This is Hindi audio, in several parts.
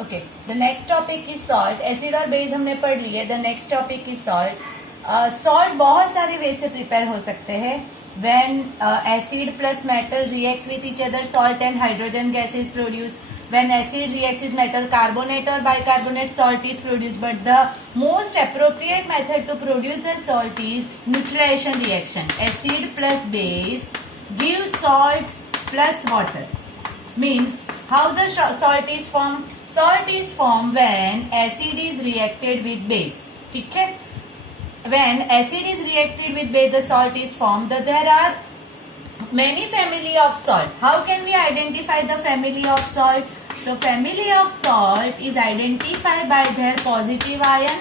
Okay, the next topic is salt. Acid और बेस हमने पढ़ लिए. The next topic is salt. Salt बहुत सारे वे से प्रिपेयर हो सकते हैं. When acid plus metal reacts with each other, salt and hydrogen gas is produce. When acid reacts with metal carbonate or bicarbonate, salt is produced. But the most appropriate method to produce the salt is neutralization reaction. Acid plus base gives salt plus water. Means how the salt is formed? Salt is formed when acid is reacted with base. ठीक है? When acid is reacted with base, the salt is formed. There are many family of salt. How can we identify the family of salt? The family of salt is identified by their positive ion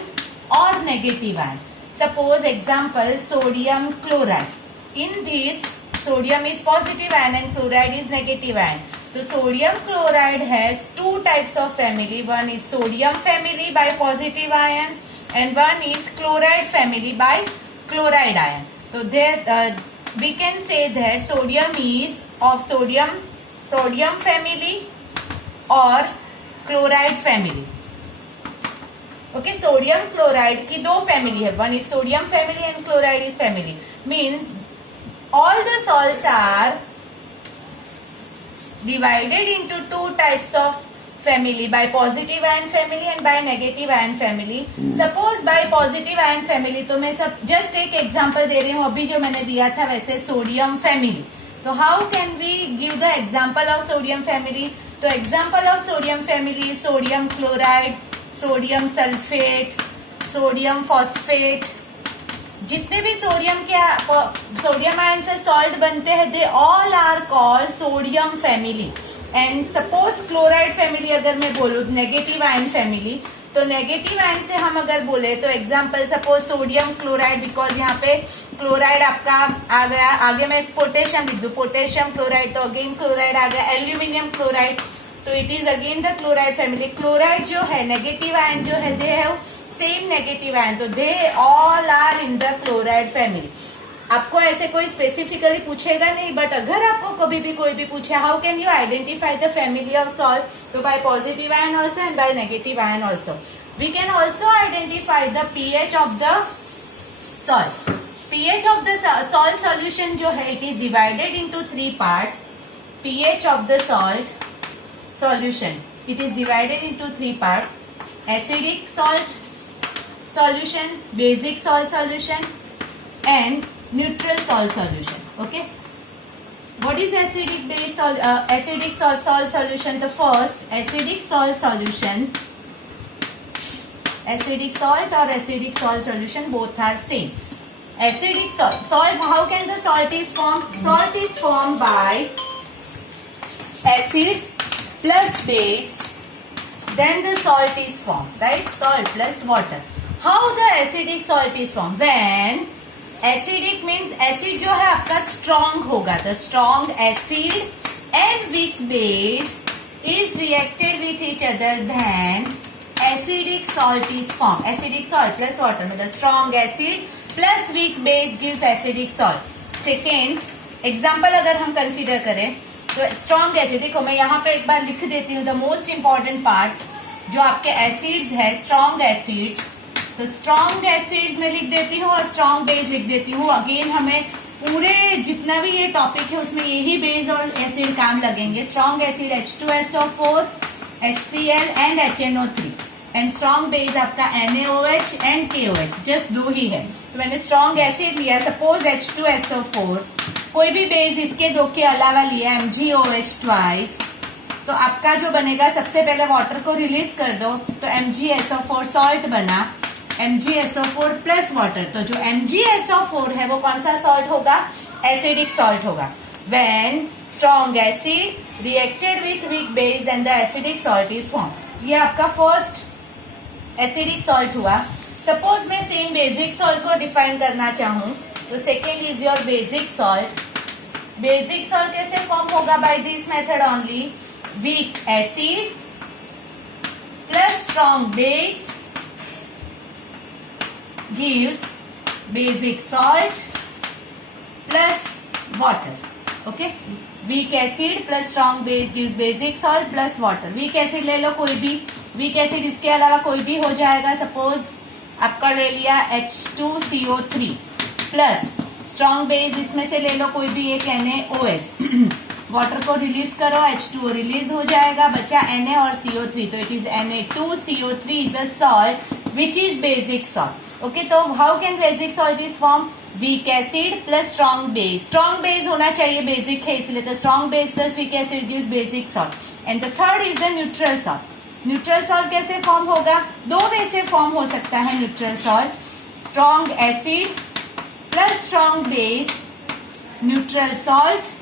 or negative ion. Suppose example, sodium chloride. In this, sodium is positive ion and chloride is negative ion. So sodium chloride has two types of family. One is sodium family by positive ion and one is chloride family by chloride ion. So there we can say that sodium is of sodium family और chloride family. Okay, sodium chloride की दो फैमिली है. One is sodium family and chloride is family. Means all the salts are divided into two types of family, by positive ion family and by negative ion family. Suppose by positive ion family, तो मैं सब जस्ट एक एग्जांपल दे रही हूँ अभी जो मैंने दिया था वैसे सोडियम फैमिली. तो how can we give the example of sodium family? तो example of sodium family, sodium chloride, sodium sulphate, sodium phosphate. जितने भी सोडियम आयन से सॉल्ट बनते हैं, they all are called sodium family. And suppose chloride family अगर मैं बोलूँ, नेगेटिव आयन फैमिली, तो नेगेटिव आयन से हम अगर बोले तो example suppose sodium chloride, because यहाँ पे क्लोराइड आपका आ गया. आगे मैं पोटेशियम लिख दूं, पोटेशियम क्लोराइड, तो अगेन क्लोराइड आ गया. एल्यूमिनियम क्लोराइड, तो it is again the chloride family. Chloride जो है, नेगेटिव आयन जो है, they have same negative ion, तो they all are in the chloride family. आपको ऐसे कोई स्पेसिफिकली पूछेगा नहीं, बट अगर आपको कभी भी कोई भी पूछे how can you identify the family of salt, तो by positive ion also and by negative ion also. We can also identify the pH of the salt. PH of the salt solution जो है, it is divided into three parts. PH of the salt solution, it is divided into three part. Acidic salt solution, basic salt solution and neutral salt solution. Okay, what is acidic base acidic salt solution? The first acidic salt solution, acidic salt or acidic salt solution, both are same. Acidic salt, how can the salt is formed? Salt is formed by acid plus base, then the salt is formed, right? Salt plus water. How the acidic salt is formed? When acidic means acid जो है आपका strong होगा, the strong acid and weak base is reacted with each other, then acidic salt is formed. Acidic salt plus water, मतलब strong acid plus weak base gives acidic salt. Second example अगर हम consider करें तो strong acid, देखो मैं यहाँ पे एक बार लिख देती हूँ the most important part जो आपके acids है, strong acids. तो स्ट्रॉन्ग एसिड्स में लिख देती हूँ और स्ट्रॉन्ग बेस लिख देती हूँ. अगेन हमें पूरे जितना भी ये टॉपिक है उसमें यही बेस और एसिड काम लगेंगे. Strong acid H2SO4, HCl and HNO3 and strong base आपका NaOH एंड KOH. जस्ट दो ही है. तो मैंने स्ट्रॉन्ग एसिड लिया, सपोज H2SO4, कोई भी बेस इसके दो के अलावा लिया MgOH ट्वाइस, तो आपका जो बनेगा, सबसे पहले वाटर को रिलीज कर दो तो MgSO4 सॉल्ट बना, MgSO4 प्लस वाटर. तो जो MgSO4 है वो कौन सा सॉल्ट होगा? एसिडिक सॉल्ट होगा. When strong acid reacted with weak base, then the acidic salt is formed. ये आपका फर्स्ट एसिडिक सॉल्ट हुआ. सपोज मैं सेम बेसिक सॉल्ट को डिफाइन करना चाहूँ, तो second is your basic salt. Basic salt कैसे फॉर्म होगा? By this method only. Weak acid plus strong base gives basic salt plus water. Okay, weak acid plus strong base gives basic salt plus water. Weak acid ले लो कोई भी, वीक एसिड इसके अलावा कोई भी हो जाएगा। सपोज आपका ले लिया H2CO3 प्लस स्ट्रॉन्ग बेस इसमें से ले लो कोई भी एक NaOH। वाटर को रिलीज करो, H2O रिलीज हो जाएगा, बचा Na और CO3, तो it is Na2CO3 is a salt which is basic salt. Okay, तो how can basic salt is form? Weak acid plus strong base, strong base होना चाहिए, बेसिक है इसलिए, तो strong base plus weak acid gives basic salt. And the third is the neutral salt. Neutral salt कैसे फॉर्म होगा? दो वे से फॉर्म हो सकता है neutral salt, strong acid plus strong base neutral salt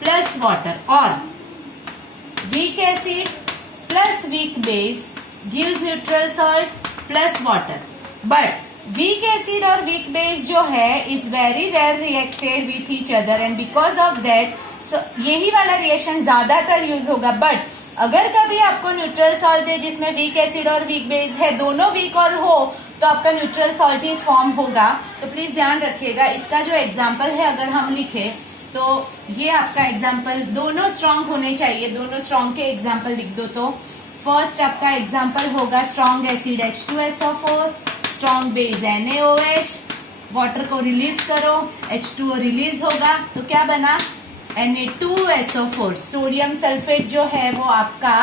plus water, और weak acid plus weak base gives neutral salt plus water. But weak acid और वीक बेस जो है is very rare reacted with each other, and because of that यही वाला रिएक्शन ज्यादातर यूज होगा। बट अगर कभी आपको न्यूट्रल सॉल्ट है जिसमें वीक एसिड और वीक बेस है, दोनों वीक और हो, तो आपका न्यूट्रल सॉल्ट इज फॉर्म होगा। तो प्लीज ध्यान रखिएगा, इसका जो एग्जाम्पल है अगर हम लिखे तो ये आपका एग्जाम्पल दोनों स्ट्रॉन्ग होने चाहिए, दोनों स्ट्रॉन्ग के एग्जाम्पल लिख दो। तो फर्स्ट आपका एग्जाम्पल होगा strong acid H2SO4, strong base NaOH, water को रिलीज करो, H2O रिलीज होगा, तो क्या बना? Na2SO4, सोडियम सल्फेट जो है वो आपका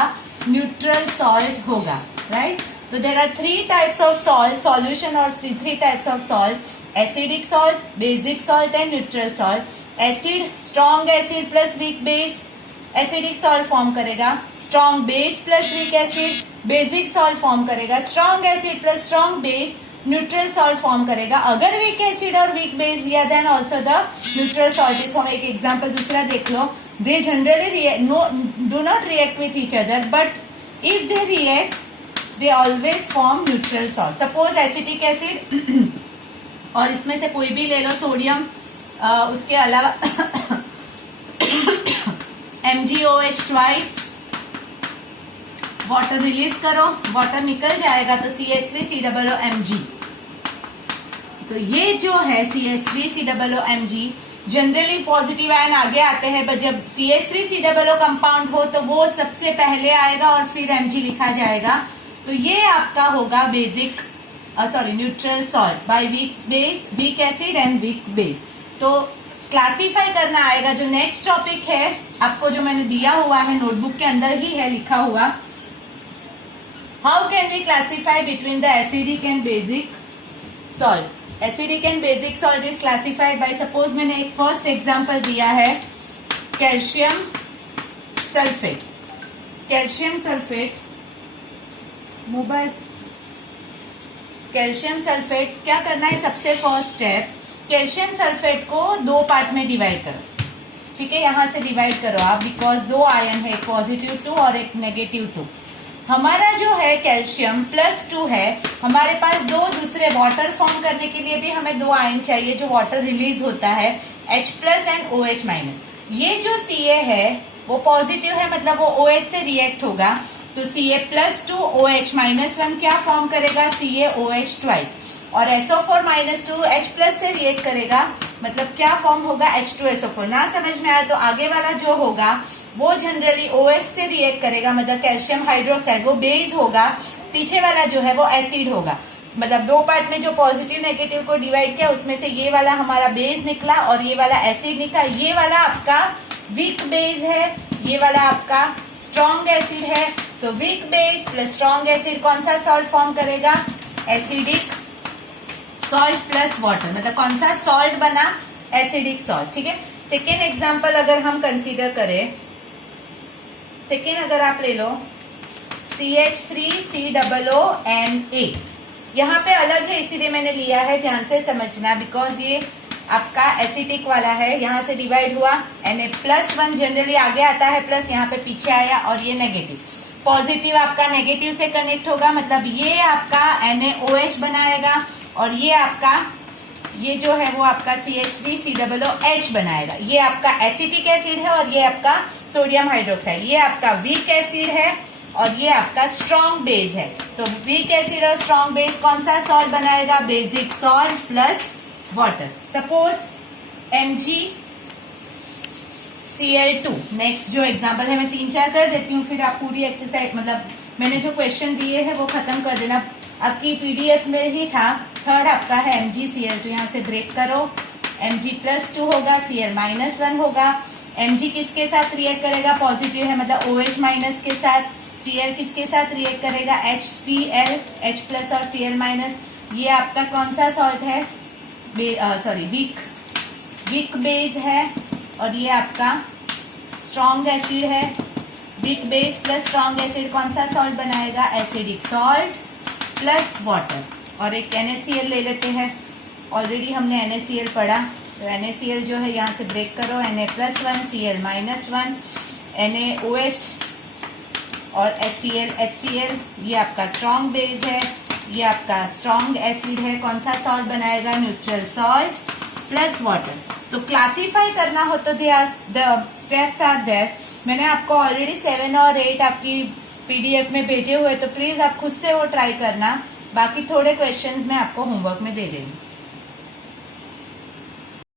न्यूट्रल सॉल्ट होगा, राइट? तो there are three types of salt solution, और three types of salt, acidic salt, basic salt and neutral salt. Acid, strong acid plus weak base acidic salt form करेगा, strong base plus weak acid basic salt form करेगा, strong acid plus strong base neutral salt form करेगा। अगर वीक एसिड और वीक बेस लिया then also the neutral salt is form. एक एग्जाम्पल दूसरा देख लो, they generally do not react with each other, but if they react they always form neutral salt. Suppose acetic acid और इसमें से कोई भी ले लो, सोडियम, उसके अलावा MgOH ट्वाइस, वाटर रिलीज करो, वाटर निकल जाएगा तो CH3COOMg। तो ये जो है CH3COOMg जनरली पॉजिटिव आयन आगे आते हैं, बट जब CH3COO कंपाउंड हो तो वो सबसे पहले आएगा और फिर Mg लिखा जाएगा। तो ये आपका होगा basic neutral salt by weak base, weak acid and weak base. तो क्लासिफाई करना आएगा। जो नेक्स्ट टॉपिक है आपको, जो मैंने दिया हुआ है नोटबुक के अंदर ही है लिखा हुआ, how can we classify between the acidic and basic salt. Acidic and basic salt is classified by, suppose मैंने एक फर्स्ट एग्जांपल दिया है calcium sulphate. Calcium sulphate, mobile, calcium sulphate क्या करना है? सबसे फर्स्ट स्टेप, कैल्शियम सल्फेट को दो पार्ट में डिवाइड करो, ठीक है? यहां से डिवाइड करो आप, बिकॉज दो आयन है, एक पॉजिटिव 2 और एक नेगेटिव 2। हमारा जो है कैल्शियम +2 है, हमारे पास दो दूसरे वाटर फॉर्म करने के लिए भी हमें दो आयन चाहिए जो वाटर रिलीज होता है, H+ एंड OH-। ये जो Ca है वो पॉजिटिव है, मतलब वो OH से रिएक्ट होगा, तो Ca+2 OH-1 क्या फॉर्म करेगा? CaOH twice. और SO4-2 H+ से रिएक्ट करेगा, मतलब क्या फॉर्म होगा? H2SO4। ना समझ में आया तो आगे वाला जो होगा वो जनरली OH से रिएक्ट करेगा, मतलब कैल्शियम हाइड्रोक्साइड, वो बेस होगा। पीछे वाला जो है वो एसिड होगा। मतलब दो पार्ट में जो पॉजिटिव नेगेटिव को डिवाइड किया, उसमें से ये वाला हमारा बेस निकला और ये वाला एसिड निकला। ये वाला आपका वीक बेस है, ये वाला आपका स्ट्रॉन्ग एसिड है। तो weak base plus strong acid कौन सा सॉल्ट फॉर्म करेगा? एसिडिक सॉल्ट प्लस वाटर, मतलब कौन सा सॉल्ट बना? एसिडिक सॉल्ट, ठीक है? सेकेंड एग्जाम्पल अगर हम कंसीडर करें, सेकेंड अगर आप ले लो CH3COONA, यहाँ पे अलग है इसीलिए मैंने लिया है, ध्यान से समझना, बिकॉज ये आपका एसिडिक वाला है, यहाँ से डिवाइड हुआ, Na+1 जनरली आगे आता है, प्लस यहाँ पे पीछे आया, और ये नेगेटिव। पॉजिटिव आपका नेगेटिव से कनेक्ट होगा, मतलब ये आपका NaOH बनाएगा, और ये आपका ये जो है वो आपका CH3COOH बनाएगा। ये आपका एसिटिक एसिड है और ये आपका सोडियम हाइड्रोक्साइड। ये आपका वीक एसिड है और ये आपका स्ट्रॉन्ग बेस है। तो वीक एसिड और स्ट्रॉन्ग बेस कौन सा सॉल्ट बनाएगा? Basic salt plus water. Suppose Cl2। Next जो एग्जांपल है मैं 3-4 कर देती हूँ, फिर आप पूरी एक्सरसाइज मतलब मैंने जो क्वेश्चन दिए हैं वो खत्म कर देना। आपकी पीडीएफ में ही था। थर्ड आपका है MgCl2, यहाँ से ब्रेक करो, Mg+2 होगा, Cl-1 होगा। Mg किसके साथ रिएक्ट करेगा, पॉजिटिव है मतलब OH माइनस के साथ। Cl किसके साथ रिएक्ट करेगा, HCl, H+ और Cl-। ये आपका कौन सा सॉल्ट है, सॉरी वीक बेस है, और ये आपका स्ट्रॉन्ग एसिड है। Weak base plus strong acid कौन सा सॉल्ट बनाएगा, एसिडिक सॉल्ट प्लस वाटर। और एक NaCl ले लेते हैं, ऑलरेडी हमने NaCl पढ़ा, तो NaCl जो है यहाँ से ब्रेक करो, Na+1 Cl-1 NaOH और HCl। ये आपका स्ट्रॉन्ग बेस है, ये आपका स्ट्रॉन्ग एसिड है। कौन सा सॉल्ट बनाएगा, न्यूट्रल सॉल्ट प्लस वाटर। तो क्लासीफाई करना हो तो द स्टेप्स आर देयर। मैंने आपको ऑलरेडी 7 और 8 आपकी पीडीएफ में भेजे हुए, तो प्लीज आप खुद से वो ट्राई करना। बाकी थोड़े क्वेश्चंस मैं आपको होमवर्क में दे देंगी।